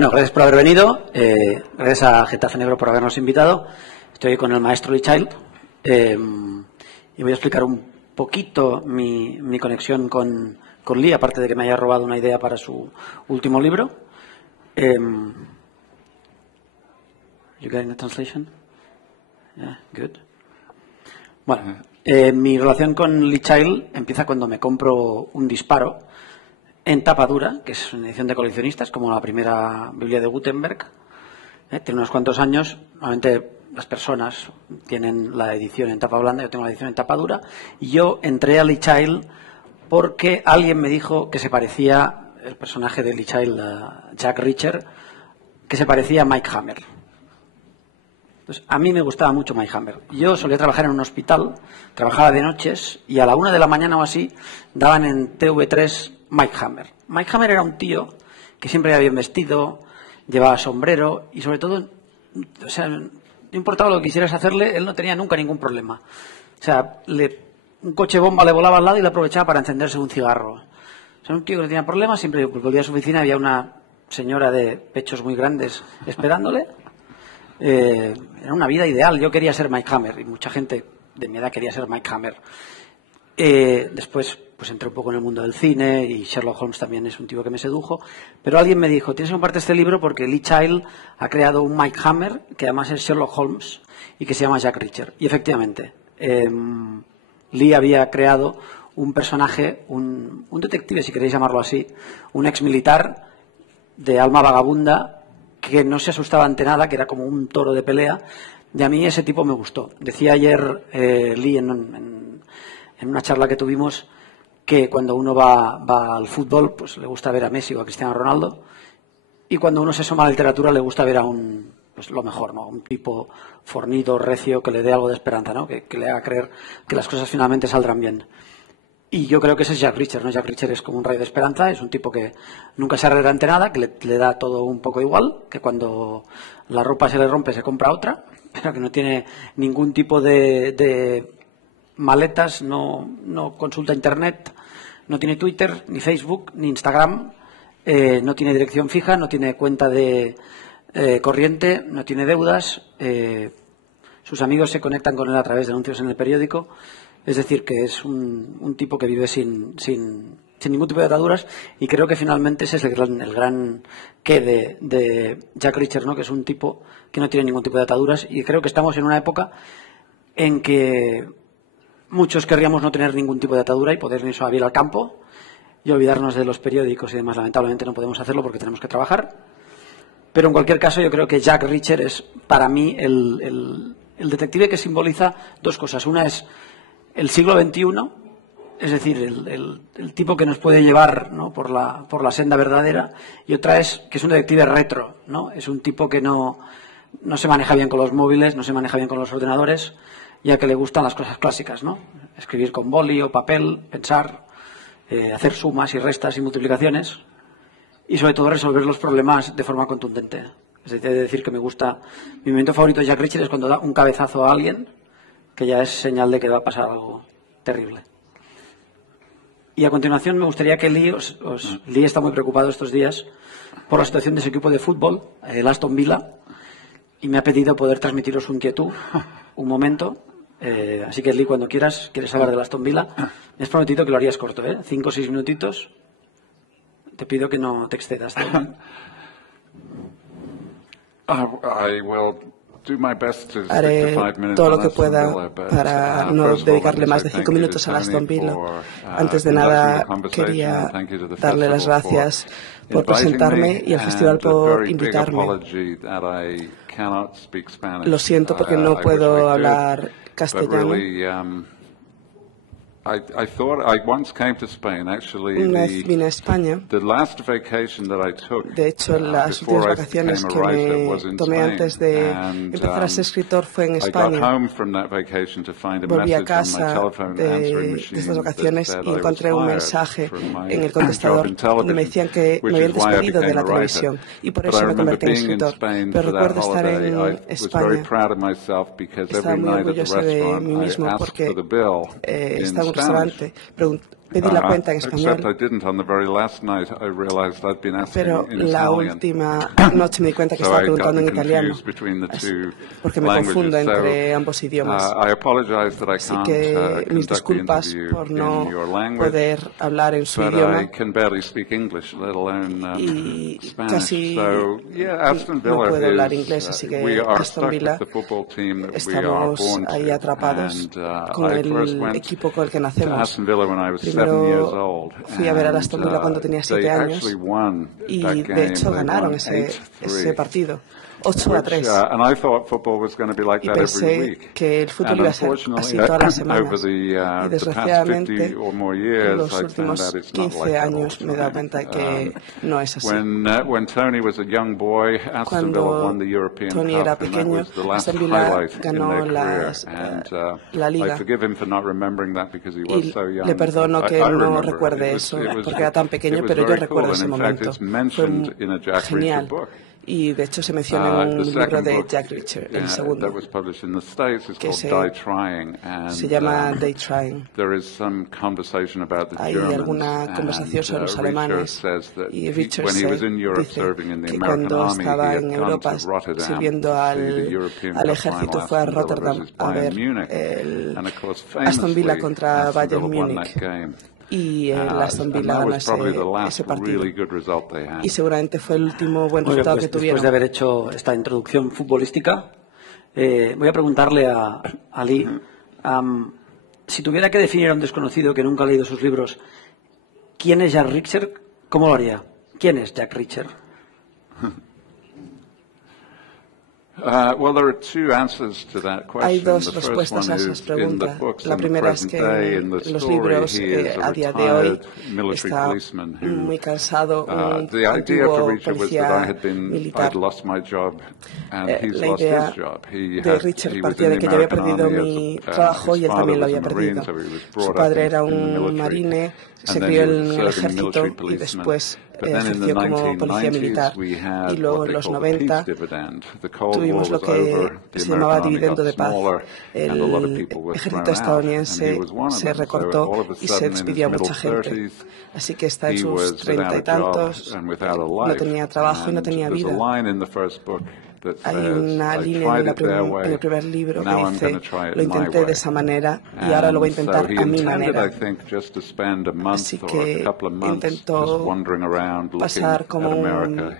Bueno, gracias por haber venido. Gracias a Getafe Negro por habernos invitado. Estoy con el maestro Lee Child y voy a explicar un poquito mi conexión con Lee, aparte de que me haya robado una idea para su último libro. You getting the translation? Yeah, good. Bueno, mi relación con Lee Child empieza cuando me compro un disparo en tapa dura, que es una edición de coleccionistas, como la primera Biblia de Gutenberg. Tiene unos cuantos años. Normalmente las personas tienen la edición en tapa blanda, yo tengo la edición en tapa dura. Y yo entré a Lee Child porque alguien me dijo que se parecía, el personaje de Lee Child, Jack Reacher, que se parecía a Mike Hammer. Entonces, a mí me gustaba mucho Mike Hammer. Yo solía trabajar en un hospital, trabajaba de noches y a la 1 de la mañana o así daban en TV3 Mike Hammer. Mike Hammer era un tío que siempre iba bien vestido, llevaba sombrero y sobre todo, o sea, no importaba lo que quisieras hacerle, él no tenía nunca ningún problema. O sea, un coche bomba le volaba al lado y le aprovechaba para encenderse un cigarro. O sea, un tío que no tenía problemas, siempre volvía a su oficina, había una señora de pechos muy grandes esperándole. Era una vida ideal. Yo quería ser Mike Hammer y mucha gente de mi edad quería ser Mike Hammer. Después pues entré un poco en el mundo del cine y Sherlock Holmes también es un tipo que me sedujo, pero alguien me dijo, tienes que comprarte este libro porque Lee Child ha creado un Mike Hammer que además es Sherlock Holmes y que se llama Jack Reacher. Y efectivamente, Lee había creado un personaje, un detective, si queréis llamarlo así, un ex militar de alma vagabunda que no se asustaba ante nada, que era como un toro de pelea, y a mí ese tipo me gustó. Decía ayer Lee en una charla que tuvimos que cuando uno va al fútbol pues le gusta ver a Messi o a Cristiano Ronaldo, y cuando uno se asoma a la literatura le gusta ver a pues lo mejor, ¿no? Un tipo fornido, recio, que le dé algo de esperanza, ¿no? Que le haga creer que las cosas finalmente saldrán bien. Y yo creo que ese es Jack Reacher, ¿no? Jack Reacher es como un rayo de esperanza, es un tipo que nunca se arregla ante nada, que le da todo un poco igual, que cuando la ropa se le rompe se compra otra, pero que no tiene ningún tipo de maletas, no consulta internet, no tiene Twitter, ni Facebook, ni Instagram, no tiene dirección fija, no tiene cuenta de corriente, no tiene deudas, sus amigos se conectan con él a través de anuncios en el periódico. Es decir, que es un tipo que vive sin ningún tipo de ataduras, y creo que finalmente ese es el gran qué de Jack Reacher, ¿no? Que es un tipo que no tiene ningún tipo de ataduras, y creo que estamos en una época en que muchos querríamos no tener ningún tipo de atadura y poder irnos a vivir al campo y olvidarnos de los periódicos y demás. Lamentablemente no podemos hacerlo porque tenemos que trabajar, pero en cualquier caso yo creo que Jack Reacher es para mí el detective que simboliza dos cosas. Una es el siglo XXI, es decir, el tipo que nos puede llevar, ¿no? por la senda verdadera, y otra es que es un detective retro, ¿no? Es un tipo que no se maneja bien con los móviles, no se maneja bien con los ordenadores, ya que le gustan las cosas clásicas, ¿no? Escribir con boli o papel, pensar, hacer sumas y restas y multiplicaciones, y sobre todo resolver los problemas de forma contundente. Es decir, que me gusta, mi momento favorito de Jack Reacher es cuando da un cabezazo a alguien, que ya es señal de que va a pasar algo terrible. Y a continuación me gustaría que Lee está muy preocupado estos días por la situación de su equipo de fútbol, el Aston Villa, y me ha pedido poder transmitiros su inquietud un momento. Así que Lee, cuando quieres hablar del Aston Villa, me has prometido que lo harías corto, 5 o 6 minutitos. Te pido que no te excedas. I will do my best to Haré stick to 5 minutes todo lo on que Aston pueda Villa, but, para no first of all, dedicarle let me más de say 5 thank you minutos to a Aston Toni Villa. for, Antes de conducting nada, the conversation, quería and thank you to the darle las festival gracias for por presentarme inviting me, y al festival and a por very big invitarme. apology that I cannot speak Spanish. Lo siento porque no I wish I puedo could, hablar but castellano. really, I thought I once came to Spain. Actually, Una vez vine a España. the last vacation that I took, De hecho, las últimas before I vacaciones became que a writer me was in tomé Spain. antes de And, empezar a ser escritor fue en I got España. home from that vacation to find a Volví a message on my casa telephone answering de machine estas that vacaciones said y I was encontré un fired mensaje from my en el job contestador in donde me decían que me television, habían which is why I despedido de became la a writer. televisión y por But I eso me remember convertí en being in escritor. Spain Pero for that recuerdo estar holiday. I en was very España. proud of myself because Estaba every muy night at the orgullosa de restaurant mí I mismo asked porque for the bill in estaba en un Spanish. restaurante pedí la cuenta en español, except I didn't on the very last night. I realized I'd been asking pero in la Italian. última noche me di cuenta que So estaba I got preguntando en italiano, confused between the two porque me languages. confundo entre So, ambos idiomas. I apologize that I Así can't que mis conduct the disculpas interview por in no your language, poder hablar en su but I idioma, can barely speak English, let alone y Spanish. casi So, yeah, Aston no Villa puedo hablar is, inglés, así we que are Aston stuck Villa with the football team that we are estamos born ahí to. atrapados And con I first el went equipo con el que to nacemos. Aston Villa when I was 7 years Primero old. fui a ver al And, Aston Villa cuando tenía they 7 años actually won y that de game. hecho They ganaron won ese 8-3. partido, 8-3. And I thought football was going to be like Y that every pensé week. que el fútbol And iba a ser unfortunately, así todas las over semanas. the Y past desgraciadamente, 50 or more en years, los I found últimos out it's not 15 like that all años the me he dado time. cuenta que no es así. When Toni was a young boy, Aston Villa Cuando won the European Toni Cup, era and that pequeño, was the last Aston Villa highlight in ganó their career. la I Liga. forgive him for not remembering that because he was Y so young. le perdono que I no remember. recuerde It was- eso, it was- porque era tan pequeño, it was pero yo very recuerdo cool, ese and in fact momento. it's Fue mentioned in a Jack Reacher genial. book. Y de hecho se menciona en un The libro second de book, Jack Reacher, el that segundo, was published in the States is que called Die Trying, and se llama Day Trying. there is some conversation about the Hay Germans, alguna conversación sobre los Reacher alemanes, says that y Richard when he was in Europe dice serving in the que American cuando Army, he estaba had en gone Europa to Rotterdam sirviendo to see the European al Cup ejército, final, fue a Aston Villa Rotterdam versus a Bayern ver Munich. el And of course, Aston Villa famously, contra Aston Bayern Villa won Múnich. that game. Y el Aston Villa And that ganó was probably the last ese partido. really good result they had. Y seguramente fue el último buen Muy bien, resultado pues que después tuvieron. de haber hecho esta introducción futbolística, voy a preguntarle a Lee, si tuviera que definir a un desconocido que nunca ha leído sus libros, ¿quién es Jack Reacher? ¿Cómo lo haría? ¿Quién es Jack Reacher? Well, there are two answers to that question. Hay dos The first respuestas one a is esas in preguntas. the books La in the primera es present que day, in the en los story, libros he is a día de hoy retired military está policeman who, muy cansado, un the idea antiguo for Reacher was that I policía I'd militar. lost my job and he's La lost idea his job. de Richard partía de que yo había perdido mi trabajo y él también lo había perdido. Su padre era un marine, se crió en el ejército y después ejerció como policía militar. Y luego en los 90 tuvimos lo que se llamaba dividendo de paz. El ejército estadounidense se recortó y se despidió a mucha gente. Así que está en sus 30 y tantos, no tenía trabajo y no tenía vida. Hay una línea en el primer libro que dice, lo intenté de esa manera y ahora lo voy a intentar a mi manera. Así que intentó pasar como un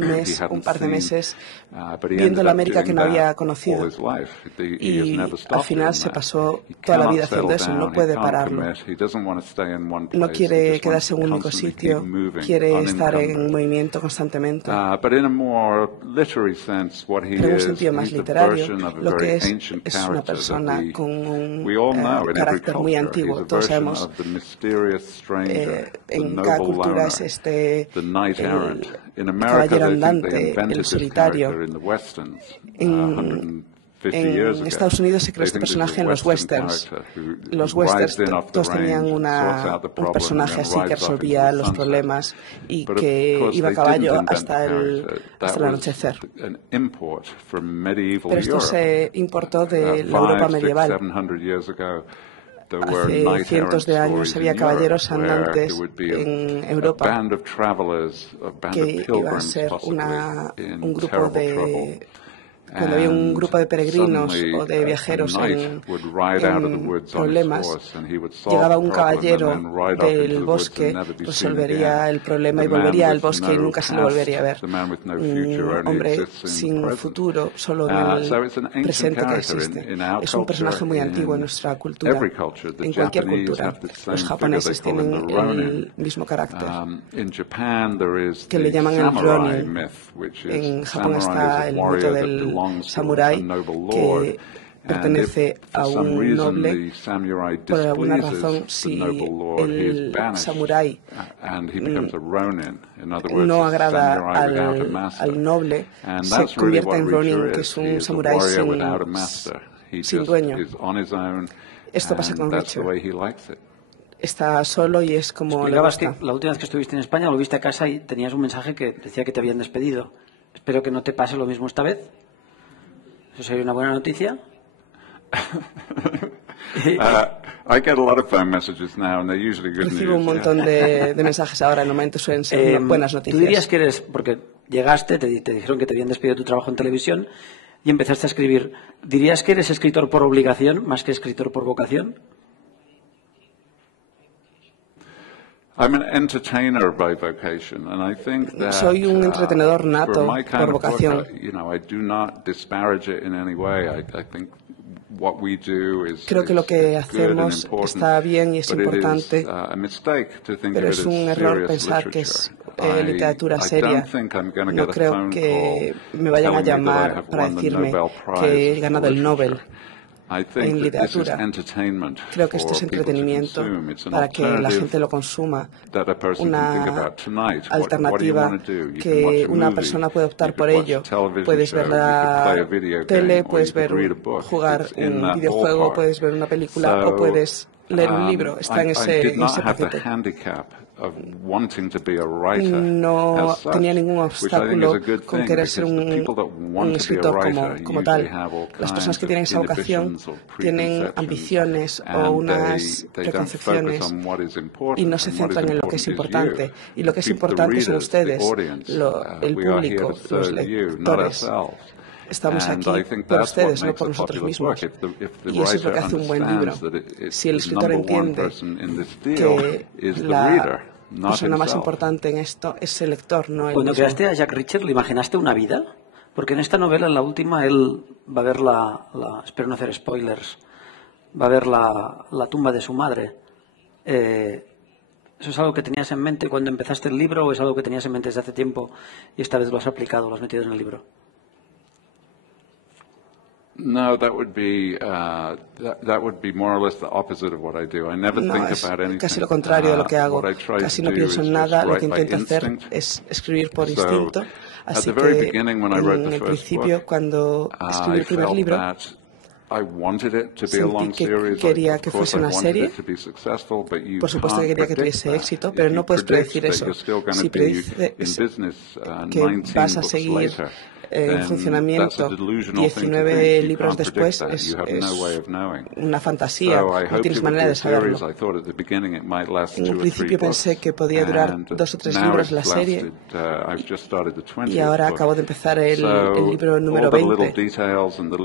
mes, un par de meses, viendo la América que no había conocido. Y al final se pasó toda la vida haciendo eso, no puede pararlo. No quiere quedarse en un único sitio, quiere estar en movimiento constantemente. Pero en un sentido más literario, lo que es una persona con un carácter muy antiguo. Todos sabemos, en cada cultura es el caballero andante, el solitario. En Estados Unidos se creó este personaje en los westerns. Los westerns todos tenían un personaje así que resolvía los problemas y que iba a caballo hasta el anochecer. Pero esto se importó de la Europa medieval. Hace cientos de años había caballeros andantes en Europa que iban a ser un grupo de... Cuando había un grupo de peregrinos o de viajeros en problemas, llegaba un caballero del bosque, resolvería el problema y volvería al bosque y nunca se lo volvería a ver. Un hombre sin futuro, solo en el presente que existe. Es un personaje muy antiguo en nuestra cultura, en cualquier cultura. Los japoneses tienen el mismo carácter, que le llaman el Ronin. En Japón está el mito del samurái que pertenece a un noble. Por alguna razón, si el samurái no agrada al noble, se convierte en Ronin, que es un samurái sin dueño. Esto pasa con Richard. Está solo y es como le gusta. La última vez que estuviste en España volviste a casa y tenías un mensaje que decía que te habían despedido. Espero que no te pase lo mismo esta vez. ¿Eso sería una buena noticia? Recibo un montón de mensajes ahora, normalmente suelen ser buenas noticias. Tú dirías que eres, porque llegaste, te dijeron que te habían despedido de tu trabajo en televisión y empezaste a escribir. ¿Dirías que eres escritor por obligación más que escritor por vocación? Soy un entretenedor nato por vocación. Creo que lo que hacemos está bien y es importante, pero es un error pensar que es literatura seria. No creo que me vayan a llamar para decirme que he ganado el Nobel en literatura. Creo que esto es entretenimiento para que la gente lo consuma, una alternativa que una persona puede optar por ello. Puedes ver la tele, puedes jugar un videojuego, puedes ver una película o puedes leer un libro. Está en ese paquete. No tenía ningún obstáculo con querer ser un escritor como tal. Las personas que tienen esa vocación tienen ambiciones o unas preconcepciones y no se centran en lo que es importante. Y lo que es importante son ustedes, el público, los lectores. Estamos aquí por ustedes, no por nosotros mismos. Y eso es lo que hace un buen libro. Si el escritor entiende que la persona más importante en esto es el lector, no el Cuando mismo. creaste a Jack Reacher, ¿le imaginaste una vida? Porque en esta novela, en la última, él va a ver espero no hacer spoilers, va a ver la tumba de su madre. ¿Eso es algo que tenías en mente cuando empezaste el libro o es algo que tenías en mente desde hace tiempo y esta vez lo has aplicado, lo has metido en el libro? No, that would be more or less the opposite of what I do. I never think about anything. Casi lo contrario de lo que hago. Casi no pienso en nada. Lo que intento hacer es escribir por instinto. Así que en el principio, cuando escribí el primer libro, sentí que quería que fuese una serie. Por supuesto que quería que tuviese éxito, pero no puedes predecir eso. Si predices que vas a seguir en funcionamiento 19 libros después, es una fantasía, no tienes manera de saberlo. En un principio pensé que podía durar 2 o 3 libros la serie y ahora acabo de empezar el libro número 20.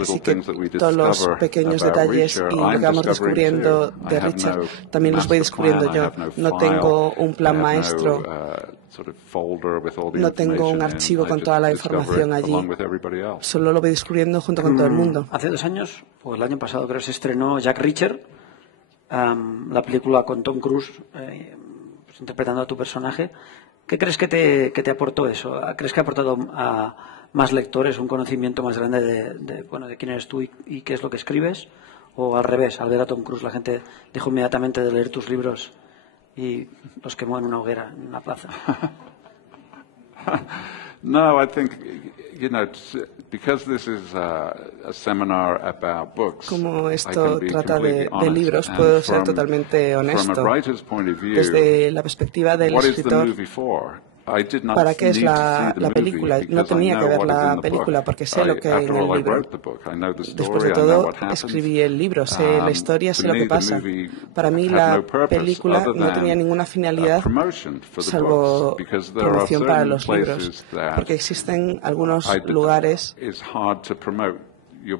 Así que todos los pequeños detalles y lo que vamos descubriendo de Richard también los voy descubriendo yo. No tengo un plan maestro. No tengo un archivo con toda la información allí. Solo lo voy descubriendo junto con todo el mundo. Hace 2 años, o el año pasado creo, se estrenó Jack Reacher, la película con Tom Cruise interpretando a tu personaje. ¿Qué crees que te aportó eso? ¿Crees que ha aportado a más lectores un conocimiento más grande de quién eres tú y qué es lo que escribes? ¿O al revés, al ver a Tom Cruise la gente dejó inmediatamente de leer tus libros y los quemó en una hoguera, en una plaza? No, I think, because this is a seminar about books. Como esto trata de libros, puedo ser totalmente honesto. Desde la perspectiva del escritor, ¿para qué es la película? No tenía que ver la película porque sé lo que hay en el libro. Después de todo, escribí el libro, sé la historia, sé lo que pasa. Para mí la película no tenía ninguna finalidad salvo promoción para los libros, porque existen algunos lugares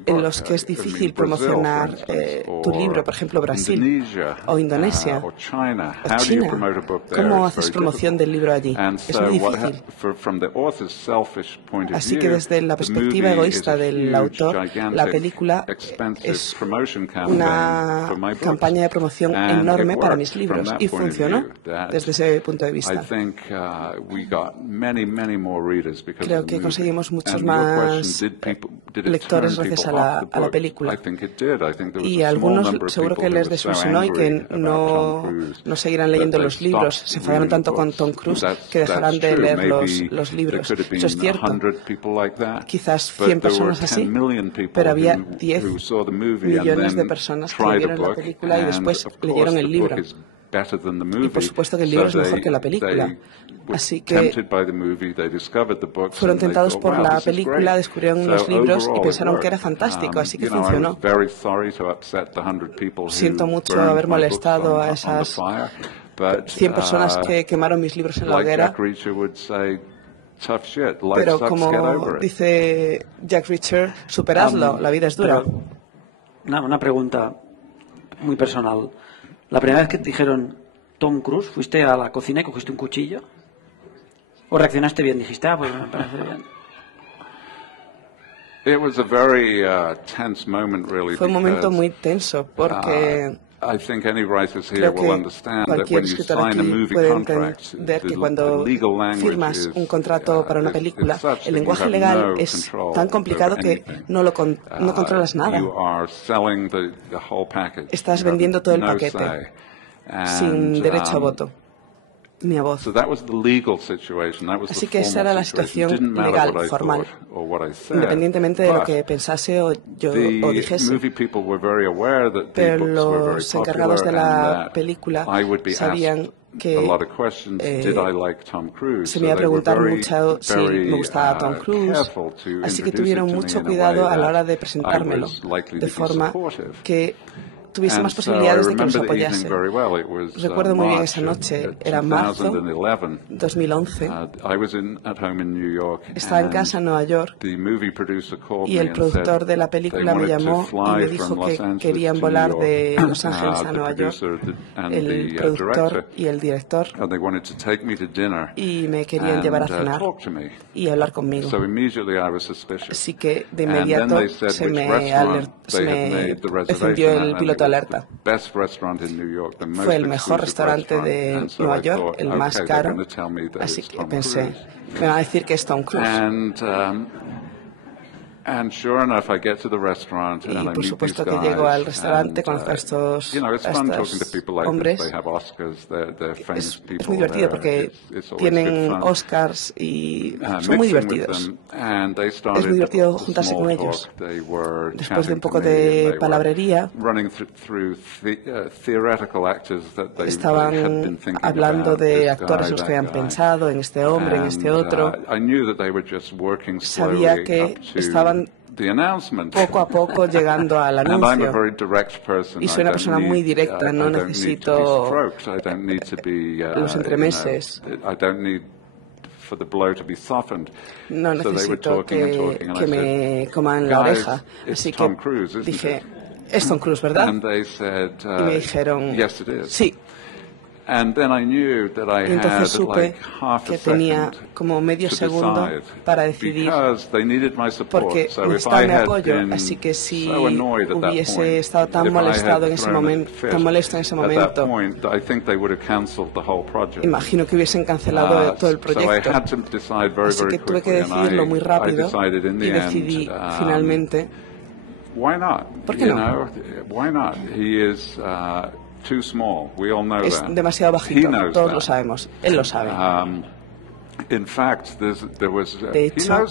en los que es difícil promocionar tu libro, por ejemplo, Brasil o Indonesia o China. ¿Cómo haces promoción del libro allí? Es muy difícil. Así que desde la perspectiva egoísta del autor, la película es una campaña de promoción enorme para mis libros y funcionó desde ese punto de vista. Creo que conseguimos muchos más lectores gracias a la película. Y a algunos seguro que les desilusionó y que no seguirán leyendo los libros. Se enfadaron tanto con Tom Cruise que dejarán de leer los libros. Eso es cierto. Quizás 100 personas así, pero había 10 millones de personas que vieron la película y después leyeron el libro. Y por supuesto que el libro es mejor que la película. Así que fueron tentados por la película, descubrieron los libros y pensaron que era fantástico, así que funcionó. Siento mucho haber molestado a esas 100 personas que quemaron mis libros en la hoguera. Pero como dice Jack Reacher, superadlo, la vida es dura. Una pregunta muy personal. La primera vez que te dijeron Tom Cruise, ¿fuiste a la cocina y cogiste un cuchillo? ¿O reaccionaste bien? Dijiste, pues me parece bien. Fue un momento muy tenso porque creo que cualquier escritor aquí puede entender que cuando firmas un contrato para una película, el lenguaje legal es tan complicado que no controlas nada. Estás vendiendo todo el paquete sin derecho a voto ni a voz. Así que esa era la situación legal, formal, independientemente de lo que pensase o dijese. Pero los encargados de la película sabían que se me iba a preguntar mucho si me gustaba Tom Cruise, así que tuvieron mucho cuidado a la hora de presentármelo, de forma que tuviese más posibilidades de que nos apoyase. Recuerdo muy bien esa noche, era marzo 2011. Estaba en casa en Nueva York y el productor de la película me llamó y me dijo que querían volar de Los Ángeles a Nueva York, el productor y el director, y me querían llevar a cenar y hablar conmigo. Así que de inmediato se me encendió el piloto alerta. Fue el mejor restaurante de Nueva York, el más caro, así que pensé, me van a decir que es Tom Cruise. Y por supuesto que llego al restaurante, conozco a estos hombres. Es muy divertido porque tienen Oscars y son muy divertidos. Es muy divertido juntarse con ellos. Después de un poco de palabrería, estaban hablando de actores en los que habían pensado, en este hombre, en este otro. Sabía que estaban poco a poco llegando al anuncio. Y soy una persona muy directa, no necesito los entremeses. No necesito que me coman la oreja. Así que dije, es Tom Cruise, ¿verdad? Y me dijeron, sí. Y entonces supe que tenía como medio segundo para decidir, porque necesitaba mi apoyo, así que si hubiese estado tan molesto en ese momento, imagino que hubiesen cancelado todo el proyecto. Así que tuve que decidirlo muy rápido y decidí finalmente, ¿por qué no? Es demasiado bajito, todos lo sabemos, él lo sabe. De hecho,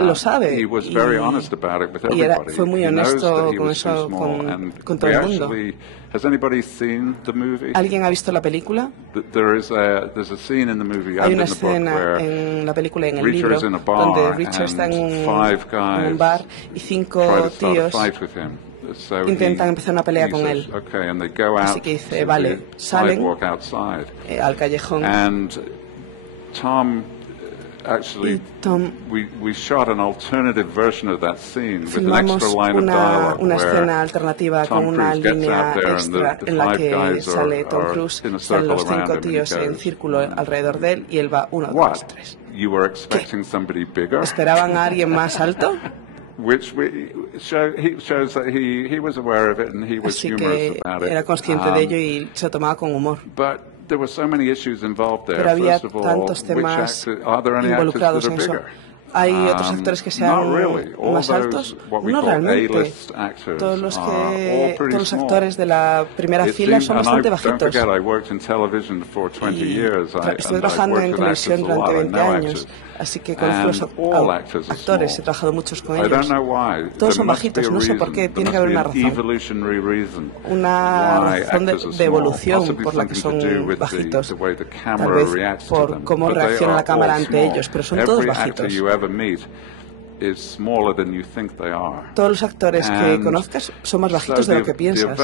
lo sabe y fue muy honesto con eso con todo el mundo. ¿Alguien ha visto la película? Hay una escena en la película y en el libro donde Richard está en un bar y 5 tíos intentan empezar una pelea con él. Así que dice, vale, salen al callejón. Y Tom, filmamos una escena alternativa con una línea extra en la que sale Tom Cruise, salen los 5 tíos en círculo alrededor de él y él va 1, 2, 3. ¿Qué? ¿Esperaban a alguien más alto? Así que era consciente de ello y se lo tomaba con humor. Pero había tantos temas involucrados en eso. ¿Hay otros actores que sean más altos? No realmente. Todos los actores de la primera fila son bastante bajitos. Y estuve trabajando en televisión durante 20 años, Así que conozco los actores, he trabajado muchos con ellos. Todos son bajitos, no sé por qué, tiene que haber una razón. Una razón de evolución por la que son bajitos. Tal vez por cómo reacciona la cámara ante ellos, pero son todos bajitos. Todos los actores que conozcas son más bajitos de lo que piensas.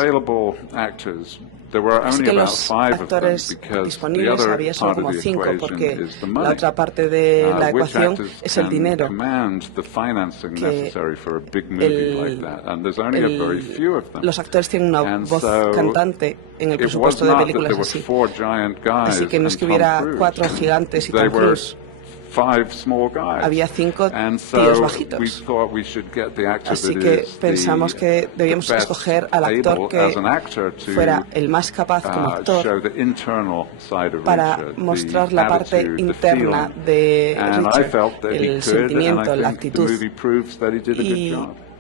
Así que los actores disponibles había solo como 5, porque la otra parte de la ecuación es el dinero. Los actores tienen una voz cantante en el presupuesto de películas así. Así que no es que hubiera 4 gigantes y Tom Cruise. Había 5 tíos bajitos. Así que pensamos que debíamos escoger al actor que fuera el más capaz como actor para mostrar la parte interna de Richard, el sentimiento, la actitud. Y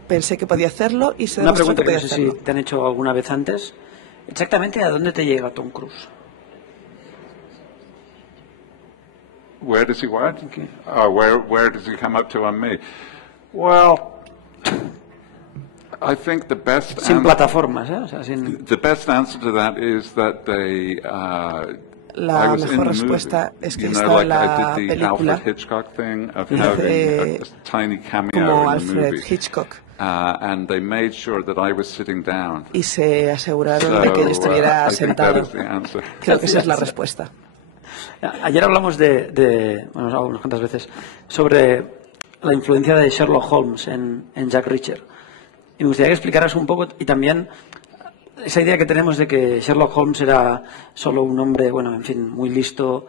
pensé que podía hacerlo y se demostró que podía hacerlo. Una pregunta que no sé si te han hecho alguna vez antes. Exactamente, ¿a dónde te llega Tom Cruise? Where does he what? Where does he come up to on me? Well, I think the best sin plataformas, ¿eh? O sea, sin... The best answer to that is that they la mejor respuesta es que está en la película como Alfred Hitchcock. And they made sure that I was sitting down. Y se aseguraron de que yo estuviera sentado. Creo que esa es la respuesta. Ayer hablamos bueno, unas cuantas veces, sobre la influencia de Sherlock Holmes en Jack Reacher. Y me gustaría que explicaras un poco, y también esa idea que tenemos de que Sherlock Holmes era solo un hombre, bueno, en fin, muy listo,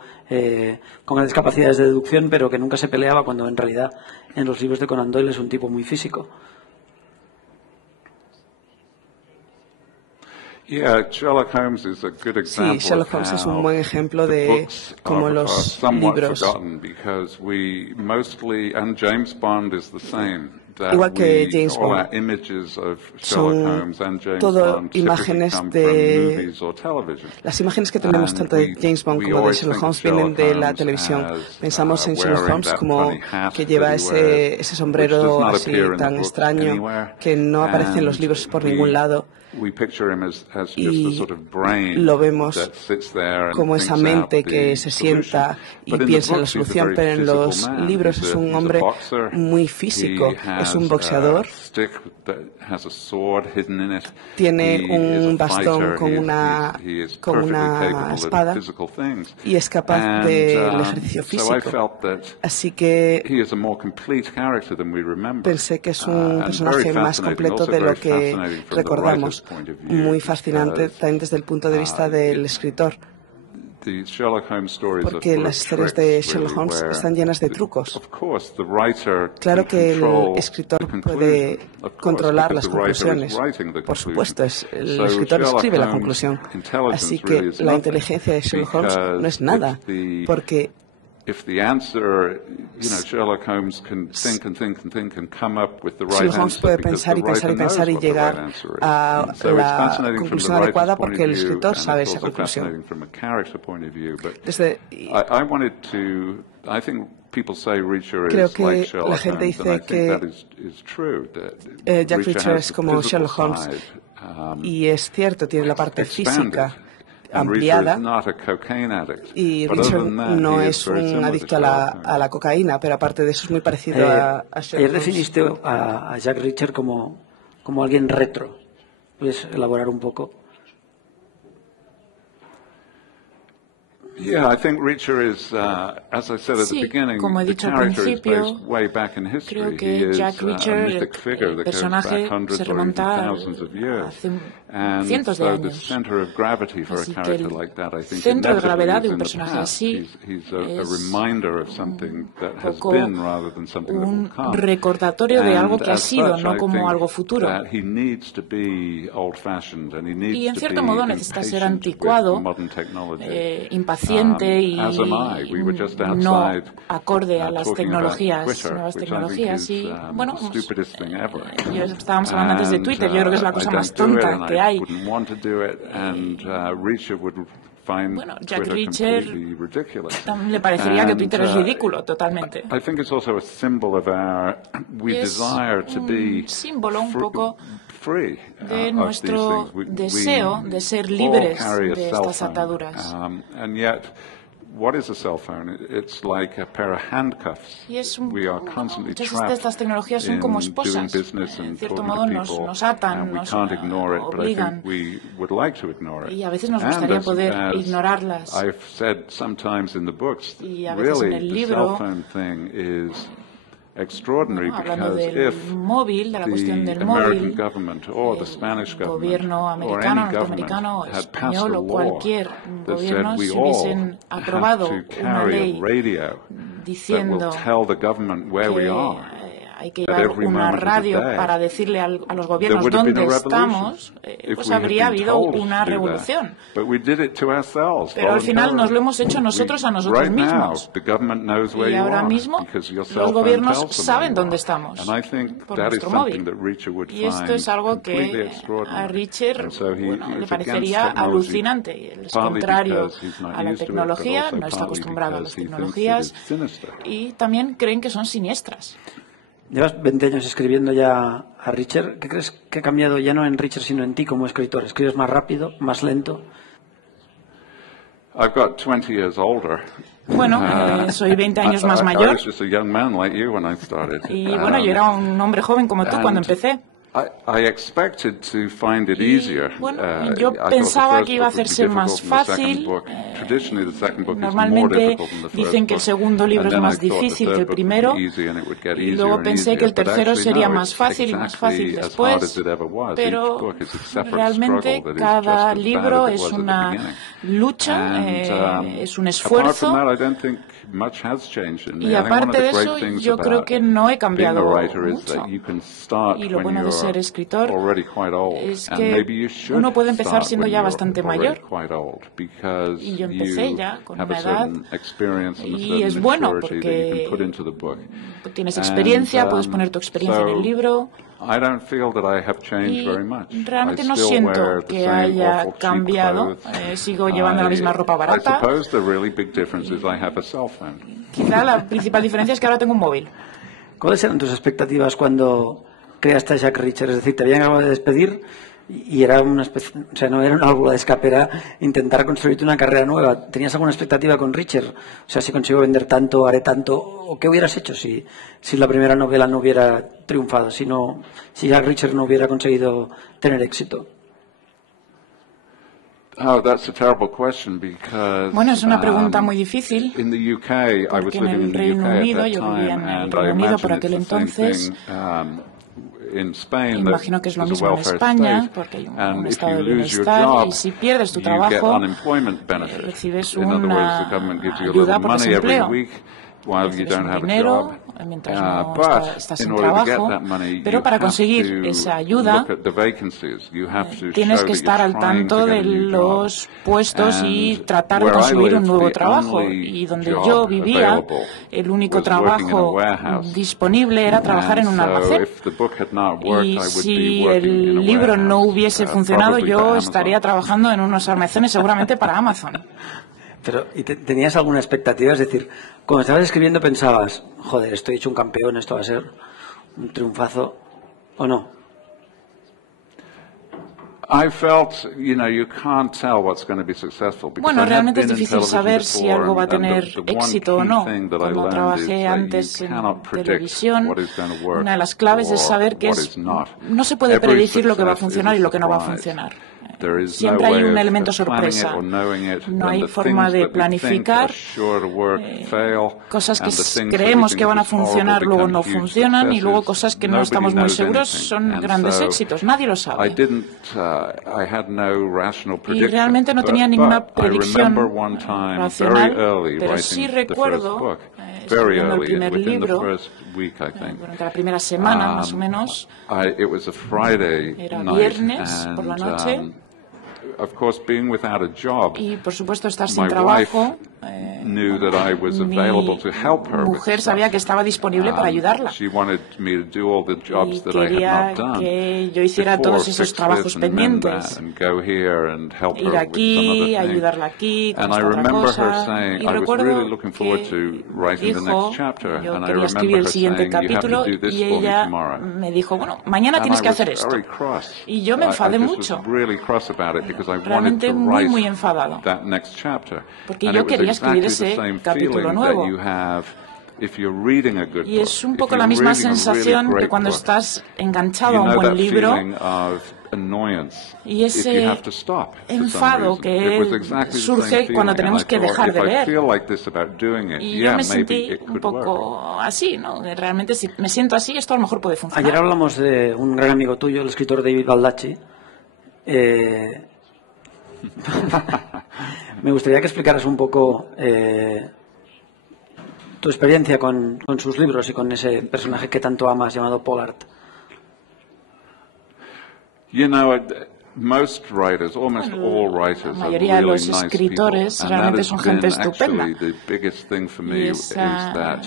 con grandes capacidades de deducción, pero que nunca se peleaba, cuando en realidad en los libros de Conan Doyle es un tipo muy físico. Sí, Sherlock Holmes es un buen ejemplo de cómo los libros, igual que James Bond, son todo imágenes de... Las imágenes que tenemos tanto de James Bond como de Sherlock Holmes vienen de la televisión. Pensamos en Sherlock Holmes como que lleva ese sombrero así tan extraño que no aparece en los libros por ningún lado. Y lo vemos como esa mente que se sienta y piensa en la solución, pero en los libros es un hombre muy físico, es un boxeador, tiene un bastón con una espada y es capaz del ejercicio físico. Así que pensé que es un personaje más completo de lo que recordamos. Muy fascinante también desde el punto de vista del escritor, porque las historias de Sherlock Holmes están llenas de trucos. Claro que el escritor puede controlar las conclusiones, por supuesto, el escritor escribe la conclusión. Así que la inteligencia de Sherlock Holmes no es nada, porque Sherlock Holmes puede pensar y pensar y pensar y llegar a la conclusión adecuada porque el escritor sabe esa conclusión. Creo que la gente dice que Jack Reacher es como Sherlock Holmes, y es cierto, tiene la parte física ampliada, y Richard no es un adicto a la cocaína, pero aparte de eso es muy parecido a Sherlock Holmes. Definiste a Jack Reacher como alguien retro. ¿Puedes elaborar un poco? Sí, como he dicho al principio, creo que Jack Reacher, el personaje, se remonta hace cientos de años. Así que el centro de gravedad de un personaje así es un poco un recordatorio de algo que ha sido, no como algo futuro. Y en cierto modo necesita ser anticuado, impaciente y no acorde a las nuevas tecnologías. Y bueno, estábamos hablando antes de Twitter, yo creo que es la cosa más tonta que hay. Bueno, Jack Reacher también le parecería que Twitter es ridículo totalmente. Es un símbolo un poco de nuestro deseo de ser libres de estas ataduras. Y muchas de estas tecnologías son como esposas. En cierto modo nos atan, nos obligan. Y a veces nos gustaría poder ignorarlas. Y a veces en el libro, hablando del móvil, de la cuestión del móvil, el gobierno americano, norteamericano, español o cualquier gobierno, si hubiesen aprobado una ley diciendo que hay que llevar una radio para decirle a los gobiernos dónde estamos, pues habría habido una revolución. Pero al final nos lo hemos hecho nosotros a nosotros mismos. Y ahora mismo los gobiernos saben dónde estamos por nuestro móvil. Y esto es algo que a Reacher le parecería alucinante. Es contrario a la tecnología, no está acostumbrado a las tecnologías y también creen que son siniestras. Llevas 20 años escribiendo ya a Reacher. ¿Qué crees que ha cambiado ya no en Reacher sino en ti como escritor? ¿Escribes más rápido, más lento? Bueno, soy 20 años más mayor. Y bueno, yo era un hombre joven como tú cuando empecé. Bueno, yo pensaba que iba a hacerse más fácil. Normalmente dicen que el segundo libro es más difícil que el primero. Y luego pensé que el tercero sería más fácil y más fácil después. Pero realmente cada libro es una lucha, es un esfuerzo. Y aparte de eso, yo creo que no he cambiado mucho. Y lo bueno de ser escritor es que uno puede empezar siendo ya bastante mayor. Y yo empecé ya con una edad. Y es bueno porque tienes experiencia, puedes poner tu experiencia en el libro. Y realmente no siento que haya cambiado. Sigo llevando la misma ropa barata. Quizá la principal diferencia es que ahora tengo un móvil. ¿Cuáles eran tus expectativas cuando creaste a Jack Reacher? Es decir, te habían acabado de despedir y era una especie, o sea, no era una válvula de escape, era intentar construirte una carrera nueva. ¿Tenías alguna expectativa con Reacher? O sea, si consigo vender tanto, haré tanto. ¿O qué hubieras hecho si la primera novela no hubiera triunfado, si Jack Reacher no hubiera conseguido tener éxito? Bueno, es una pregunta muy difícil, porque en el Reino Unido, yo vivía en el Reino Unido por aquel entonces. Imagino que es lo mismo en España, porque hay un estado de bienestar y si pierdes tu trabajo, recibes una ayuda por desempleo. Recibes un dinero mientras no estás sin trabajo, pero para conseguir esa ayuda tienes que estar al tanto de los puestos y tratar de conseguir un nuevo trabajo. Y donde yo vivía, el único trabajo disponible era trabajar en un almacén. Y si el libro no hubiese funcionado, yo estaría trabajando en unos almacenes seguramente para Amazon. Pero, ¿y tenías alguna expectativa? Es decir, cuando estabas escribiendo pensabas, joder, estoy hecho un campeón, esto va a ser un triunfazo, ¿o no? Bueno, realmente es difícil saber si algo va a tener éxito o no. Cuando trabajé antes en televisión, una de las claves es saber que no se puede predecir lo que va a funcionar y lo que no va a funcionar. Siempre hay un elemento sorpresa. No hay forma de planificar. Cosas que creemos que van a funcionar luego no funcionan y luego cosas que no estamos muy seguros son grandes éxitos. Nadie lo sabe. Y realmente no tenía ninguna predicción racional, pero sí recuerdo, escribiendo el primer libro, durante la primera semana más o menos, era viernes por la noche. Y por supuesto estar sin trabajo knew that I was available to help her mi with mujer stuff. sabía que estaba disponible para ayudarla. She wanted me to do all the jobs Y that I had quería not done que yo hiciera before, todos esos fix trabajos this and mend pendientes. that, and go here and help her Ir with some aquí, other thing. ayudarla aquí, con And I esta otra remember her cosa. saying, Y I was recuerdo really looking forward to que writing the dijo, next chapter, yo and I quería escribir remember el her siguiente saying, you have capítulo, to do this y for me ella tomorrow. me dijo, bueno, mañana tienes que hacer esto. Y yo me enfadé mucho. Realmente muy enfadado. Porque yo quería escribir ese capítulo nuevo. Y es un poco la misma sensación que cuando estás enganchado a un buen libro y ese enfado que surge cuando tenemos que dejar de leer. Y yo me sentí un poco así, ¿no? Realmente si me siento así, esto a lo mejor puede funcionar. Ayer hablamos de un gran amigo tuyo, el escritor David Baldacci. Me gustaría que explicaras un poco tu experiencia con sus libros y con ese personaje que tanto amas llamado Pollard. You know, most writers, almost all writers, la mayoría de los escritores realmente son gente estupenda. The biggest thing for me is that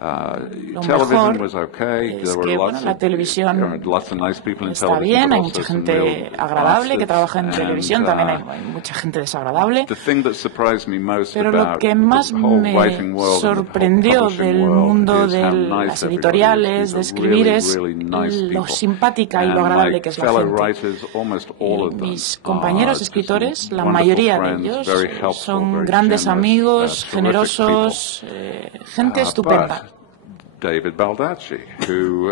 lo television mejor was okay. es There were que lots la of, televisión there were lots of nice people in está television, bien, but hay also mucha some gente real agradable que bastards. trabaja en And, televisión, también hay mucha gente desagradable. The thing that surprised me most Pero lo about que más the whole me writing world and the whole sorprendió publishing del world mundo is de how nice las everybody editoriales, is. de These are escribir, really, es really nice lo people. simpática y lo And agradable my que es la fellow gente. writers, almost all of them, Mis compañeros are escritores, just la wonderful mayoría de friends, ellos very helpful, son very grandes generous, amigos, terrific generosos, gente estupenda. But David Baldacci, who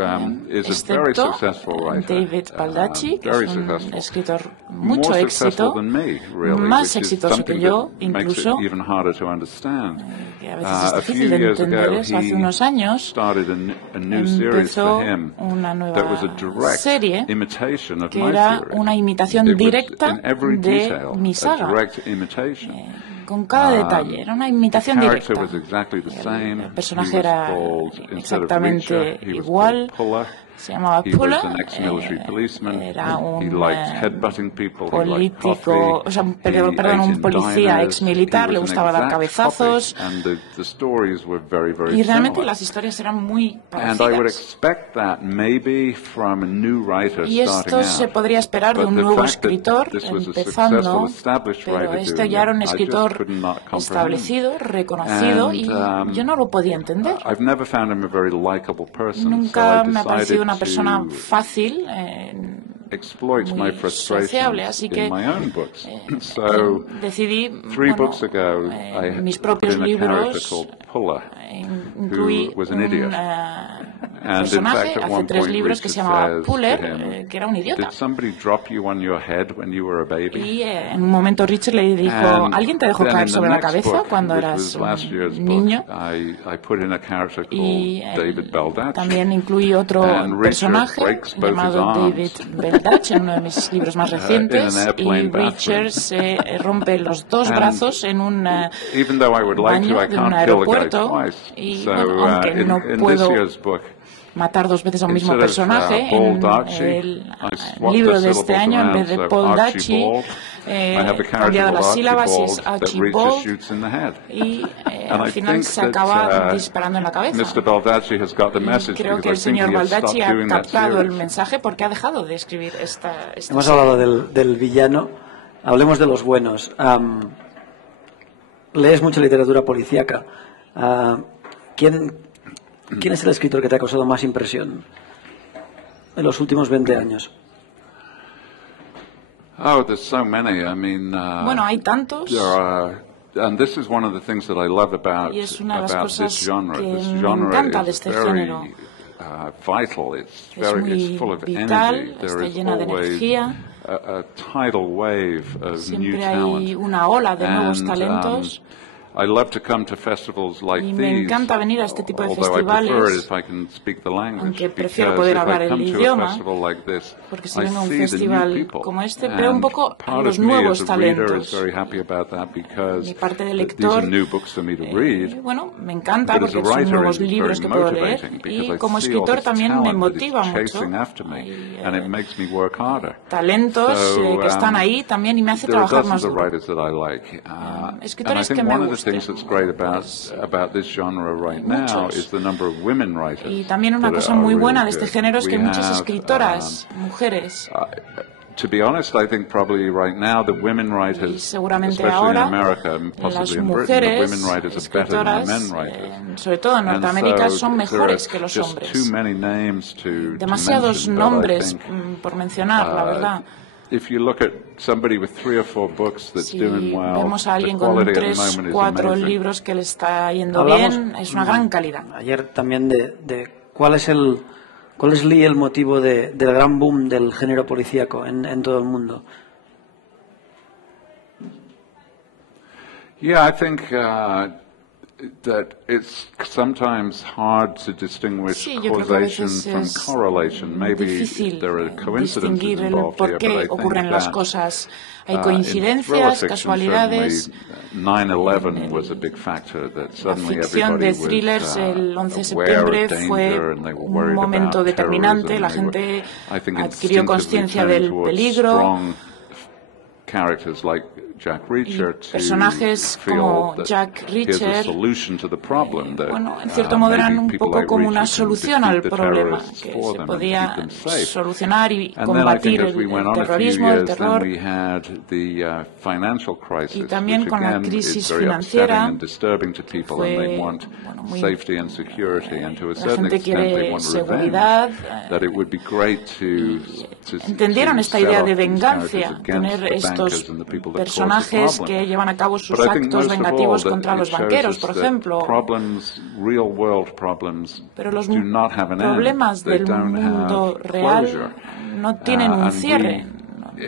is a very successful writer, David Baldacci, que very es un successful. escritor mucho More éxito, successful than me, really, más which is exitoso que something yo, that makes incluso, it even harder to understand. que a veces es A difícil few de years entender ago, eso. Hace he unos años started a new series empezó for him una nueva that was a direct serie imitation of que my era series. una imitación It was directa in every de detail, mi a saga. direct imitation. Con cada detalle, era una imitación The directa. character was exactly the same. El personaje He was era called, instead of exactamente Reacher, he was igual. called Puller. Se llamaba He Puller, was an ex-military policeman. era He un liked headbutting people. He liked político, coffee. o sea, He perdón, ate un in policía diners. ex-militar, He le was an gustaba dar exact cabezazos. copy, and the stories were very, very Y realmente similar. las historias eran muy And I would parecidas. expect that maybe from a new writer Y starting esto se out. podría esperar de But un the nuevo fact that escritor this was a empezando, successful established pero writer este doing ya era it, un I just escritor could not comprehend. establecido, reconocido, And, y yo no lo podía entender. I've never found him a very likable person, Nunca so I me ha parecido una decided persona to fácil, exploit muy my frustrations sociable, así que in my own books. So, decidí, 3 books ago, mis I propios put in a character libros called Puller, incluí who was an idiot. And in personaje fact, at hace one 3 point, libros que Richard se llamaba says Puller, to him, que era un idiota. "Did somebody drop you on your head when you were a baby?" Y en un momento Richard le dijo, And ¿alguien te dejó then caer in the sobre la next cabeza book, cuando which eras was last year's un niño? book, I put in a character Y called David Baldacci. también incluí otro And Richard personaje breaks both llamado his arms. David Baldacci en uno de mis libros más recientes, in an y airplane Richard se rompe los dos And brazos en un even though I would like baño to, I de un can't kill a guy aeropuerto, twice. y So bueno, aunque in no this puedo year's book, matar 2 veces a un mismo instead of, personaje, en Baldacci, el I swapped libro the de este syllables año, en around, vez de so Baldacci, Archibald, I have a character cambiado called las sílabas y es Archibald that Richard Archibald, shoots in the head. y And al I final think se acaba disparando en la cabeza. Mr. Baldacci has got the message, Creo que el because I think señor he has Baldacci stopped ha doing that captado el series. mensaje porque ha dejado de escribir esta Hemos serie. hablado del villano, hablemos de los buenos. Lees mucha literatura policíaca. ¿Quién es el escritor que te ha causado más impresión en los últimos 20 años? Oh, there's so many. I mean, Bueno, hay tantos. there are, and this is one of the things that I love about Y es una de las this cosas genre. que This me genre encanta de is este very género. vital. It's Es muy full of vital, energy. está There is llena de always energía. a tidal wave of new Siempre hay talent. una ola de nuevos And, talentos. I love to come to festivals like Y me these, encanta venir a este tipo de although I prefer it festivales, if I can speak the language, aunque prefiero because poder if hablar I el come to a idioma, festival like this, porque si I vengo a un see the new festival people, como este, veo un and poco a part los of me nuevos as a reader talentos. is very happy about that, because Mi parte de these lector, are new books for me to read. Bueno, me encanta But as porque a son writer, nuevos it's libros very que puedo leer, motivating, because y I como see all escritor this también me talent that is motiva mucho. chasing after me, Hay, and it makes me work harder. talentos So, que están ahí también y me hace there are trabajar dozens más of duro. writers that I like, and I Escritores think que me one of the Y también una cosa muy buena de este género es que hay muchas escritoras, mujeres. Y seguramente ahora las mujeres escritoras, sobre todo en Norteamérica, son mejores que los hombres. Demasiados nombres por mencionar, la verdad. Si vemos a alguien con 3 o 4 libros que le está yendo bien, es una gran calidad. Ayer también de cuál es el motivo del gran boom del género policíaco en todo el mundo. Yeah, I think that it's sometimes hard to distinguish causation from correlation. Maybe there are coincidences involved here, but I ocurren las think cosas. Hay coincidencias, casualidades. 9/11 was a big factor that La suddenly ficción de everybody thrillers was el 11 de aware septiembre of fue danger and they were un worried momento about determinante. La terrorism. gente I think adquirió conciencia del instinctively turned peligro. towards strong characters like Jack Reacher to personajes como feel Jack that here's a Reacher, solution to the problem that, bueno, en cierto modo eran un maybe people poco like como una Reacher can solución al defeat the problema, terrorists que for se them and podía keep them safe. solucionar y And then I think combatir as we went el on a few terrorismo, el years, then terror. we had the financial crisis, Y también which con la again is crisis very financiera upsetting and disturbing to people, and they fue, want bueno, muy, safety and security, and to a la certain gente extent they quiere want seguridad. revenge. That it would be great to Entendieron esta set idea off de these venganza, characters against tener the estos bankers and the people that cause the personajes problem. que llevan a cabo sus But I think actos most of vengativos all contra that los it shows banqueros, us por that ejemplo. problems, real world problems, Pero los do not have an problemas end. They del don't mundo have real closure. no tienen un And cierre,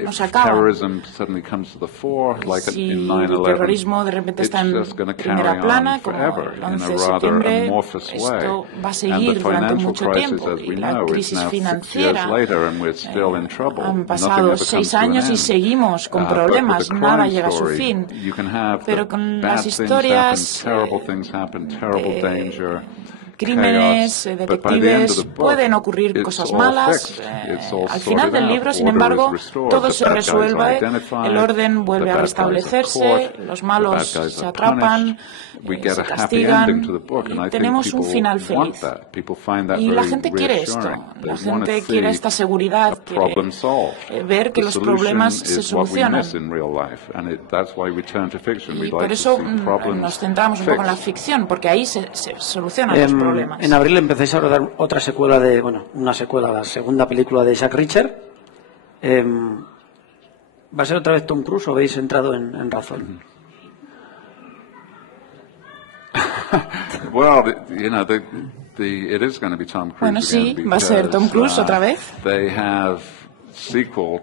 no se if acaban. terrorism suddenly comes to the fore, like Si in el 9/11, terrorismo de repente it's está en just going to primera carry plana, on como forever el in 11 a de rather septiembre, amorphous way. esto va a And seguir the durante financial mucho crisis, tiempo. as Y we la know, it's crisis now 6 years financiera, later and we're still in trouble. han Nothing pasado ever 6 comes to an años y end. seguimos con But problemas, with a nada crime llega a su story, fin. you can have Pero con bad las things historias happen, terrible things happen, terrible danger, crímenes, chaos, but by the end of detectives, the book, pueden ocurrir it's cosas all malas. fixed. It's all Al final sorted del out. libro, sin Order is embargo, restored. todo The se bad guys are resuelve, identified. el orden vuelve The a bad guys are restablecerse, caught. los The malos bad guys se are atrapan, punished. We get se a happy ending castigan to the book, and I y think tenemos un people final want feliz. that. People find that Y la very gente quiere esto, reassuring. They la want to gente quiere see esta seguridad, a quiere problem solved. ver que The los solution problemas se is what we solucionan. miss in real life, and that's why we turn to fiction. Y We por like to eso see problems nos centramos un poco en la fixed. ficción, porque ahí se solucionan los problemas. En abril empezáis a rodar otra secuela una secuela, la segunda película de Jack Reacher. ¿Va a ser otra vez Tom Cruise o habéis entrado en razón? Well, it is going to be Tom Cruise. Bueno, sí, again, va a ser Tom Cruise otra vez. They have sequel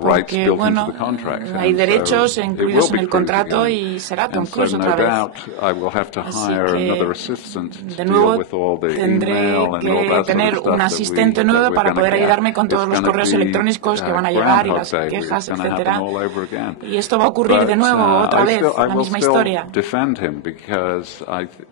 rights Porque, built bueno, into the contract. hay and derechos so it incluidos will en be el Cruise contrato again. y será Tom And Cruise so, otra no vez. doubt, I will have to Así hire que, another assistant to de nuevo, deal with all the tendré email and all que that tener sort of un stuff asistente that nuevo we're para gonna poder get. ayudarme con todos It's los gonna correos be, electrónicos que van a llegar y Groundhog las Day. quejas, It's gonna etcétera. happen all over again. Y esto va a ocurrir de nuevo otra vez, la I misma will historia. still defend him because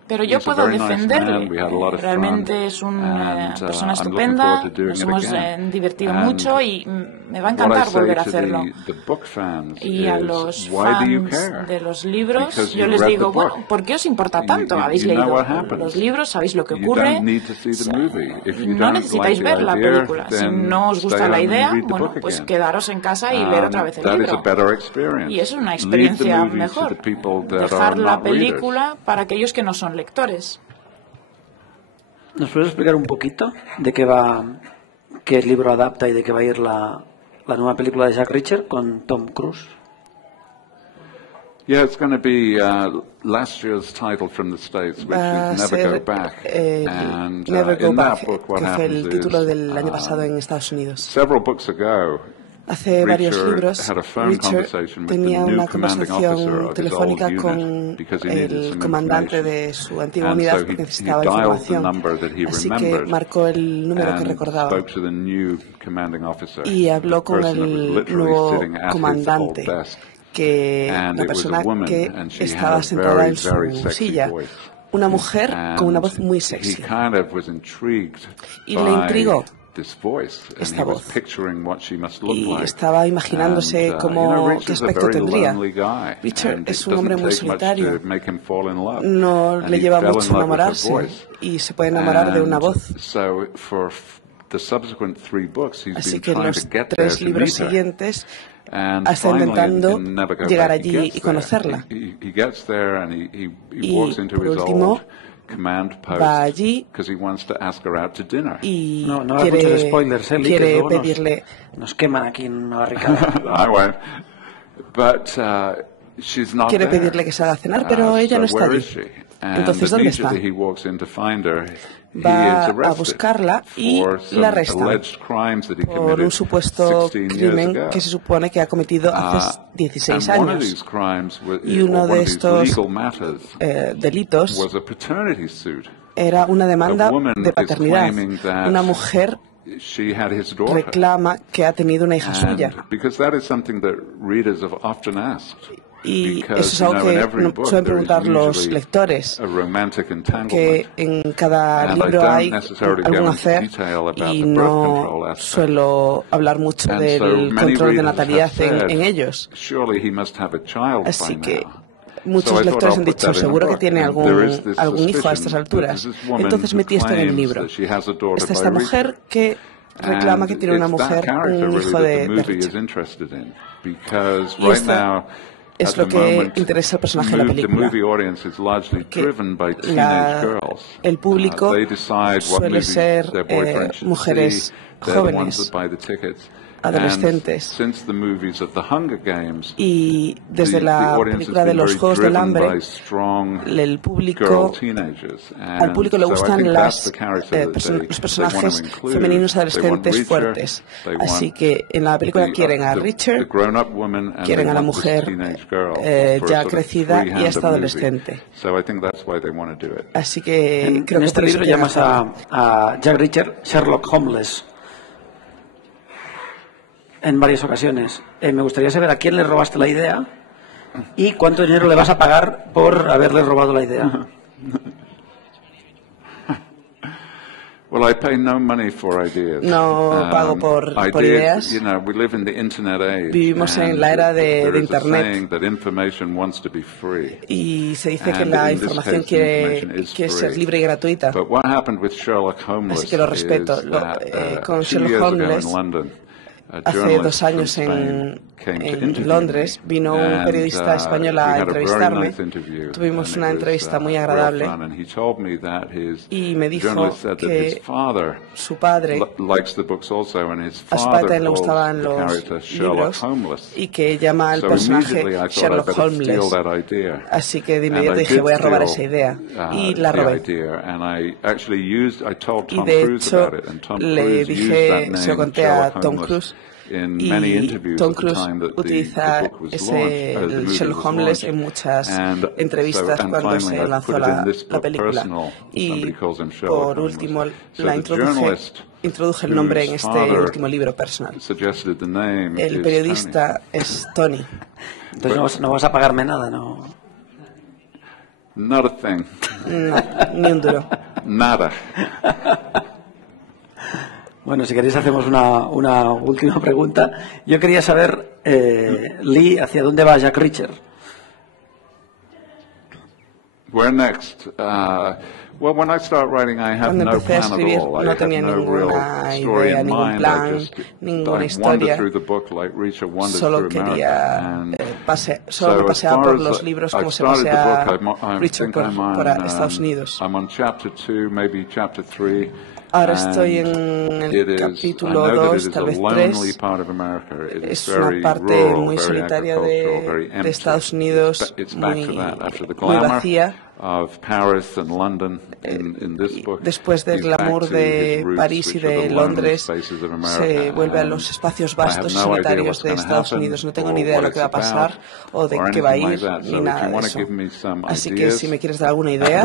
Pero yo he's a puedo very nice defenderle. man. We had a lot of fun. Realmente es una And, persona I'm looking estupenda, forward to doing nos it hemos again. divertido And mucho y me va a what I encantar say volver a to hacerlo. the book fans Y a is, los why do you fans care? de los libros, Because yo you les read digo, the book. bueno, ¿por qué os importa tanto? You ¿Habéis know leído what happens. los libros? ¿Sabéis lo que You ocurre? don't need to see the movie. If you No don't necesitáis like ver the la idea, película. Si then no os gusta stay la home and idea, read the bueno, book pues again. quedaros en casa y leer otra vez el That is libro. a better experience. Y eso es una Leave the experiencia movie to mejor. the people that Dejar are la not readers. película para aquellos que no son lectores. ¿Nos puedes explicar un poquito de qué libro adapta y de qué va a ir la nueva película de Jack Reacher con Tom Cruise? Yeah, it's going to be last year's title from the States, which is Never Go Back. And Never Go in Back, that book, what que fue happens el título is, del año pasado en Estados Unidos. several books ago, Hace varios Reacher libros, had a phone Richard conversation with tenía the new una commanding officer conversación of his telefónica old con unit because he needed el some comandante information. de su antigua And unidad so porque he necesitaba dialed the información. number that he Así que remembered marcó el número que and recordaba spoke to the new commanding officer, y habló the con person that was el literally nuevo sitting at his comandante, old desk. que And la it was a persona woman, que and she had estaba a sentada very, en very su sexy silla. voice. Una mujer con una voz muy He sexy. kind of was intrigued Y le by intrigó esta voz. Y estaba imaginándose qué aspecto tendría. Richard es un hombre muy solitario. No le lleva mucho enamorarse y se puede enamorar de una voz. Así que en los 3 libros siguientes está intentando llegar allí y conocerla. Y por último va allí y quiere pedirle... Nos queman aquí en una barricada. Quiere pedirle que salga a cenar, pero ella no está allí. Entonces, ¿dónde está? Va a buscarla y la arrestan por un supuesto crimen que se supone que ha cometido hace 16 años. Y uno de estos delitos era una demanda de paternidad. Una mujer reclama que ha tenido una hija suya. Y eso es algo que suelen preguntar los lectores, que en cada libro hay algún hacer y no suelo hablar mucho del control de natalidad en ellos. Así que muchos lectores han dicho, seguro que tiene algún hijo a estas alturas. Entonces metí esto en el libro. Está esta mujer que reclama que tiene un hijo de Richard. Y esta es lo que interesa al personaje de la película, que el público suele ser mujeres jóvenes, adolescentes, y desde la película de los Juegos del Hambre, al público le gustan los personajes femeninos adolescentes fuertes. Así que en la película quieren a Richard, quieren a la mujer ya crecida y hasta adolescente. Así que creo en este libro llamas a Jack Reacher Sherlock Holmes en varias ocasiones. Me gustaría saber a quién le robaste la idea y cuánto dinero le vas a pagar por haberle robado la idea. No pago por ideas. Vivimos en la era de Internet y se dice que la información quiere ser libre y gratuita. Así que lo respeto. Con Sherlock Holmes, hace 2 años en Londres, vino un periodista español a entrevistarme. Tuvimos una entrevista muy agradable y me dijo que su padre, a su padre le gustaban los libros y que llama al personaje Sherlock Holmes. Así que de inmediato dije, voy a robar esa idea. Y la robé. Y de hecho le dije, se lo conté a Tom Cruise. Y Tom Cruise utiliza el Sherlock Holmes en muchas entrevistas cuando se lanzó la película. Y por último introduje el nombre en este último libro personal. El periodista es Toni. Entonces no vas a pagarme nada, ¿no? Not a thing. No, ni un duro. Nada. Bueno, si queréis hacemos una última pregunta. Yo quería saber, Lee, ¿hacia dónde va Jack Reacher? Where next? When I start writing, I have no plan at all. No tenía ninguna idea, ningún plan, ninguna historia. Solo quería pasear por los libros como se pasea Richard por Estados Unidos. Ahora estoy en el capítulo 2, tal vez 3. Es una parte muy solitaria de Estados Unidos, muy vacía. Después del glamour de París y de Londres, se vuelve a los espacios vastos y solitarios de Estados Unidos. No tengo ni idea de lo que va a pasar o de qué va a ir, ni nada de eso. Así que si me quieres dar alguna idea,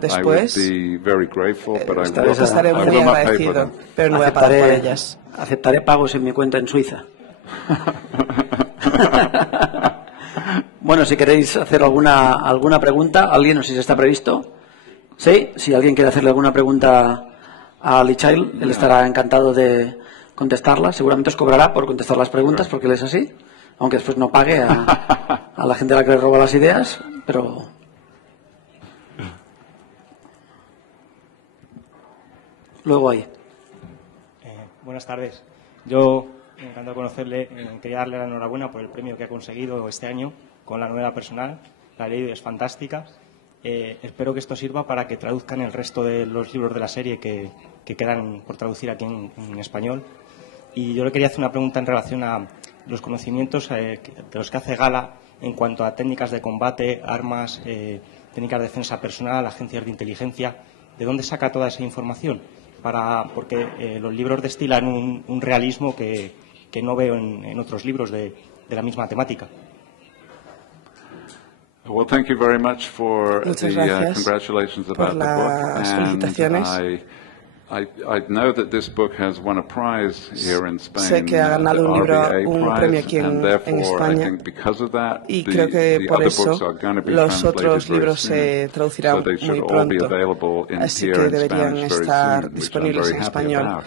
después estaré muy agradecido, pero no voy a pagar por ellas. Aceptaré pagos en mi cuenta en Suiza. Bueno, si queréis hacer alguna pregunta, alguien, no sé si está previsto. ¿Sí? Si alguien quiere hacerle alguna pregunta a Lee Child. Él estará encantado de contestarlas. Seguramente os cobrará por contestar las preguntas, porque él es así. Aunque después no pague a la gente a la que le roba las ideas, pero... Luego ahí. Buenas tardes. Yo, encantado de conocerle, quería darle la enhorabuena por el premio que ha conseguido este año con la novela personal. La he leído, es fantástica. Espero que esto sirva para que traduzcan el resto de los libros de la serie que quedan por traducir aquí en español. Y yo le quería hacer una pregunta en relación a los conocimientos de los que hace gala en cuanto a técnicas de combate, armas, técnicas de defensa personal, agencias de inteligencia. ¿De dónde saca toda esa información? Porque los libros destilan un realismo que no veo en otros libros de la misma temática. Well, thank you very much for Muchas the gracias congratulations por about the book. las felicitaciones. I know that this book has won a prize here in Spain. Sé que ha ganado un premio aquí en España, y creo que por eso los otros libros se traducirán muy pronto, así que deberían estar disponibles en español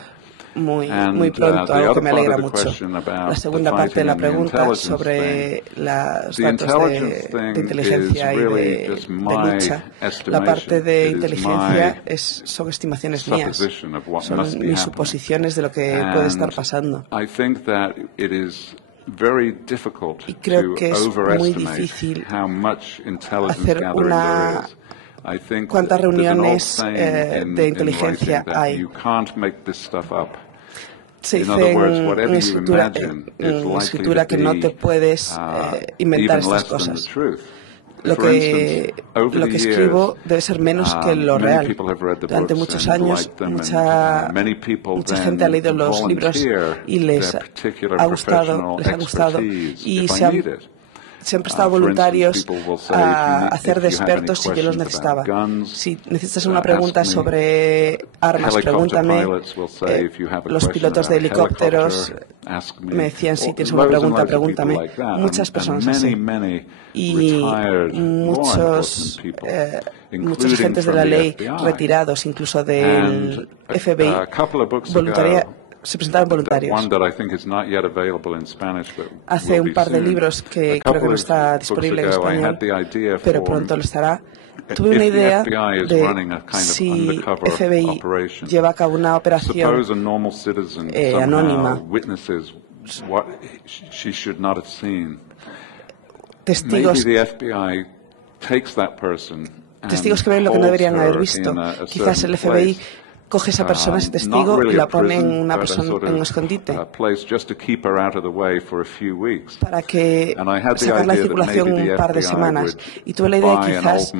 muy pronto, algo que me alegra mucho. La segunda parte de la pregunta sobre los datos de inteligencia y de lucha, la parte de inteligencia son estimaciones mías, son mis suposiciones de lo que puede estar pasando. Y creo que es muy difícil hacer cuántas reuniones de inteligencia hay. Se dice en escritura que no te puedes inventar estas cosas. Lo que escribo debe ser menos que lo real. Durante muchos años, mucha gente ha leído los libros y les ha gustado y se han prestado voluntarios a hacer de expertos si yo los necesitaba. Si necesitas una pregunta sobre armas, pregúntame. Los pilotos de helicópteros me decían, si tienes una pregunta, pregúntame. Muchas personas así. Y muchos agentes de la ley retirados, incluso del FBI, se presentaron voluntarios. Hace un par de libros que creo que no está disponible en español, pero pronto lo estará. Tuve una idea de si FBI lleva a cabo una operación anónima, testigos que ven lo que no deberían haber visto. Quizás el FBI coge a esa persona, ese testigo, y la pone en un escondite para que sacarla de circulación un par de semanas. Y tuve la idea de que quizás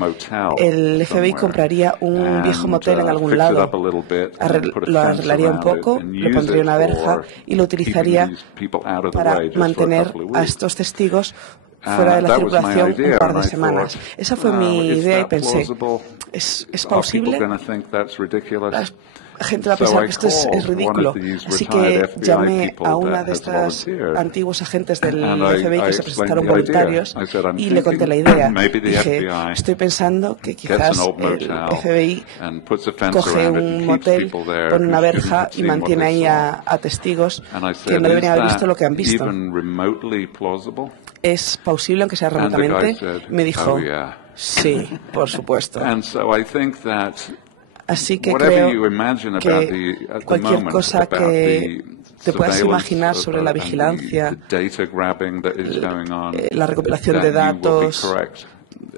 el FBI compraría un viejo motel en algún lado, lo arreglaría un poco, le pondría una verja y lo utilizaría para mantener a estos testigos fuera de la circulación un par de semanas. Esa fue mi idea y pensé, ¿es plausible? La gente va a pensar que esto es ridículo. Así que llamé a una de estas antiguos agentes del FBI que se presentaron voluntarios y le conté la idea. Dije, estoy pensando que quizás el FBI coge un motel, pone una verja y mantiene ahí a testigos que no deberían haber visto lo que han visto. ¿Es plausible, aunque sea remotamente? Me dijo, sí, por supuesto. Así que creo que cualquier cosa que te puedas imaginar sobre la vigilancia, la recopilación de datos,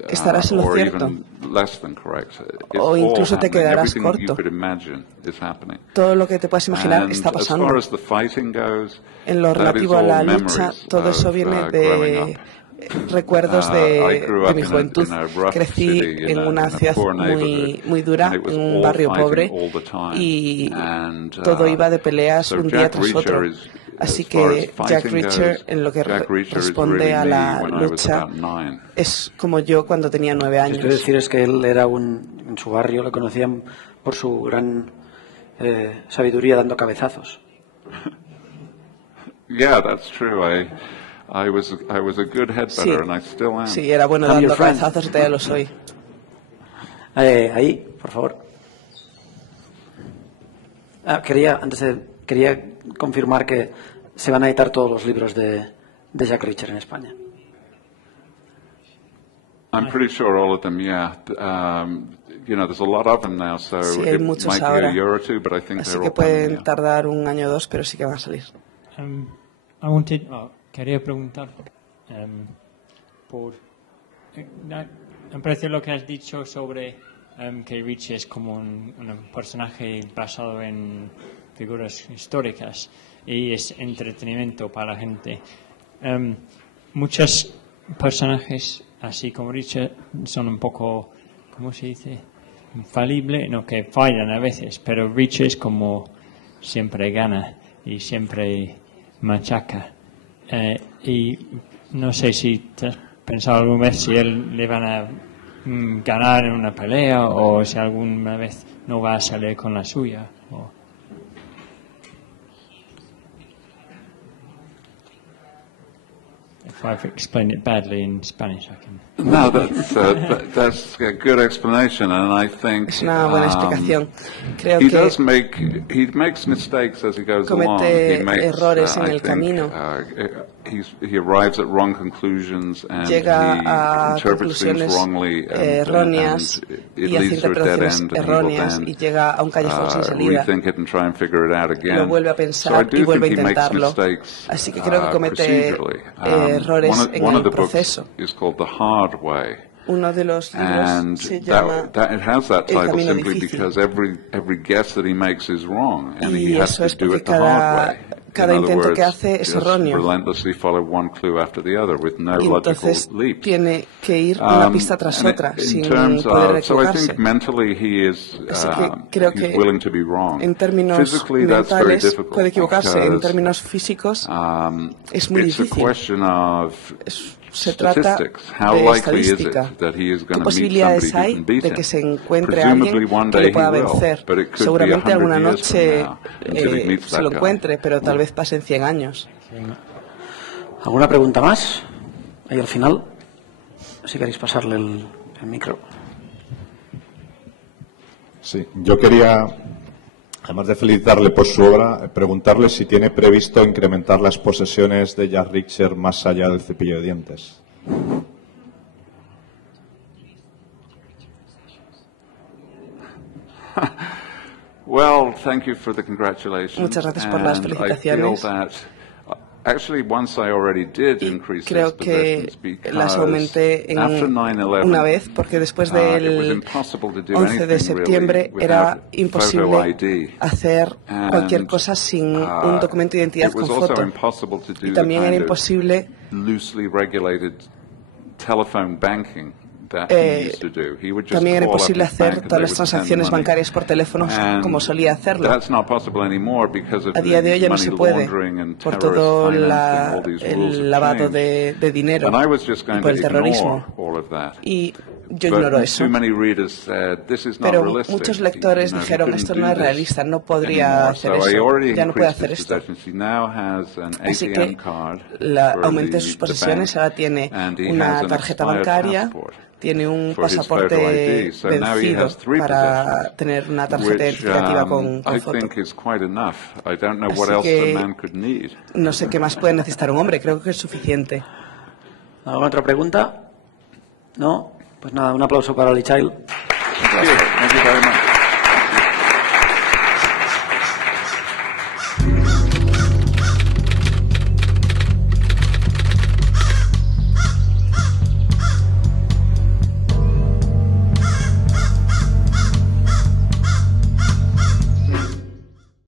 estarás en lo cierto. O incluso te quedarás corto. Todo lo que te puedas imaginar está pasando. En lo relativo a la lucha, todo eso viene de recuerdos de mi juventud. Crecí en una ciudad muy dura, en un barrio pobre, y todo iba de peleas un día tras otro. Así que Jack Reacher, en lo que responde a la lucha, es como yo cuando tenía 9 años. Quiero decir es que él era en su barrio lo conocían por su gran sabiduría dando cabezazos. Yeah, that's true. I was a good headbutter, and I still am. Sí, era bueno dando cabezazos y todavía lo soy. Ahí, por favor. Quería confirmar que se van a editar todos los libros de Jack Reacher en España. I'm pretty sure all of them, yeah. There's a lot of them now, so sí, hay it muchos might ahora. be a year or two, but I think Así they're que all pueden coming, tardar un año o dos, pero sí que van a salir. Quería preguntar me parece lo que has dicho sobre que Rich es como un personaje basado en figuras históricas y es entretenimiento para la gente. Muchos personajes así como Rich son un poco, ¿cómo se dice? Infalible, no, que fallan a veces, pero Rich es como siempre gana y siempre machaca. Y no sé si te has pensado alguna vez si él le van a ganar en una pelea o si alguna vez no va a salir con la suya. If I've explained it badly in Spanish, I can. No, that's a good explanation, and I think es una buena explicación. Creo he que he makes mistakes as he goes along. comete He makes, errores en el camino. He arrives at wrong conclusions and llega he a interprets things conclusiones wrongly erróneas and y it hace leads to a dead interpretaciones end, erróneas y llega a un callejón sin salida. Rethink it and try and figure it out again. Lo vuelve a pensar y vuelve a intentarlo. Así que creo que comete errores en el proceso. Uno de los libros se llama it has that El title camino simply difícil. because every guess that he makes is wrong and Y he has eso to es do porque it the hard way. cada In other intento words, que hace es just erróneo. relentlessly follow one clue after the other with no Y logical entonces leaps. tiene que ir una pista tras And otra in sin terms poder of, so I equivocarse. think mentally he is Así que creo he's que willing to be wrong. en términos Physically, that's very mentales difficult puede equivocarse, en because, términos físicos es muy it's a difícil. question of Se trata statistics. How de likely is estadística. it that he is ¿Qué going to meet posibilidades somebody who hay can beat de him? que se encuentre Presumably alguien one que day le pueda he will, vencer? but it could Seguramente be 100 alguna years from noche now until he meets se that lo guy. encuentre, pero tal vez pasen 100 años. ¿Alguna pregunta más? Ahí al final, si queréis pasarle el micro. Sí, yo quería, además de felicitarle por su obra, preguntarle si tiene previsto incrementar las posesiones de Jack Reacher más allá del cepillo de dientes. Well, thank you for the congratulations. Muchas gracias por las felicitaciones. Y creo que las aumenté una vez porque después del 11 de septiembre era imposible hacer cualquier cosa sin un documento de identidad con foto. Y también era imposible también era imposible hacer todas las transacciones bancarias por teléfono como solía hacerlo. A día de hoy ya no se puede por todo el lavado de dinero y por el terrorismo. Y yo ignoro eso. Pero muchos lectores dijeron, esto no es realista, no podría hacer eso, ya no puede hacer esto. Así que aumenté sus posesiones, ahora tiene una tarjeta bancaria, tiene un pasaporte vencido para tener una tarjeta identificativa con foto. Así que no sé qué más puede necesitar un hombre, creo que es suficiente. ¿Alguna otra pregunta? ¿No? Pues nada, un aplauso para Lee Child. Thank you very much.